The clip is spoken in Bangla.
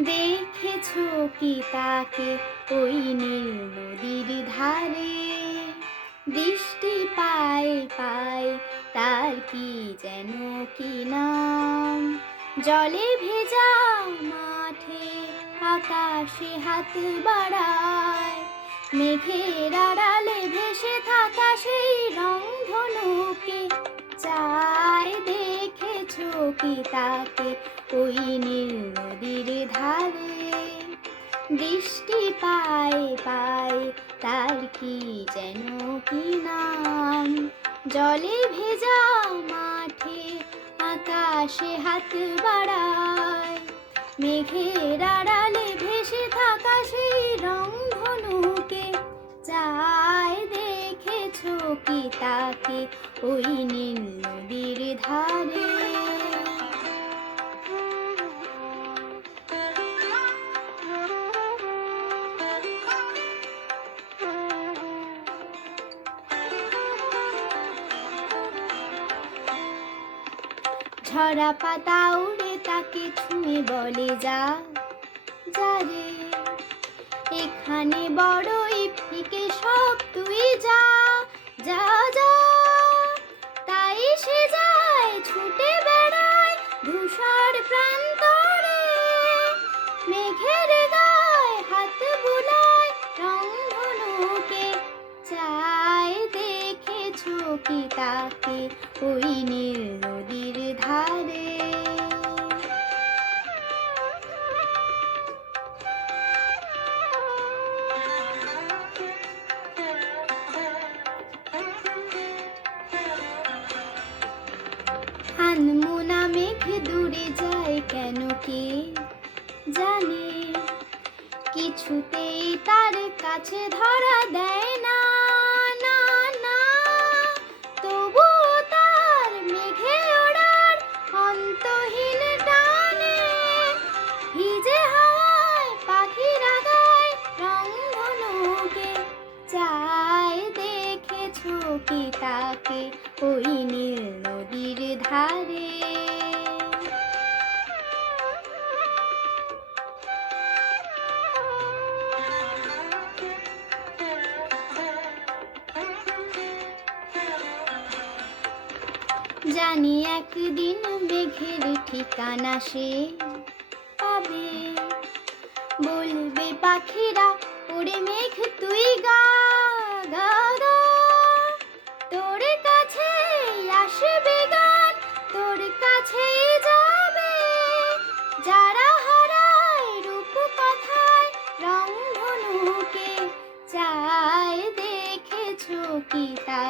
দেখেছ কি তাকে ওই নীল নদীর ধারে? দৃষ্টি পায় পায় তার কি যেন কি নাম? জলে ভেজা মাঠে আকাশে হাত বাড়ায়, মেঘের আড়ালে ভেসে থাকা সেই রং রংধনুকে চায়। দেখেছ কি তাকে ওই নীল ধারে দৃষ্টি পায় পায়, তার কি যেন কি নাম? জলে ভেজা মাঠে আকাশে হাত বাড়ায়। মেঘের আড়ালে ভেসে থাকা সেই রংধনুকে চায় দেখেছ কি তাকে? ওই নীল নদীর ধারে ঝরা পাতা উড়ে তাকে ছুঁয়ে বলে, যা যা রে। এখানে বড় ইফিকে সব তুই যা যা দেখেছ তাকে ওই নীল নদীর ধারে। আনমোনা মেঘ দূরে যায় কেন কে জানে? কিছুতেই তার কাছে ধরা দেয় না। কি তাকে ওই নীল নদীর ধারে। জানি একদিন মেঘের ঠিকানা সে পাবে। বলবে পাখিরা, ওরে মেঘ, তুই গা গা।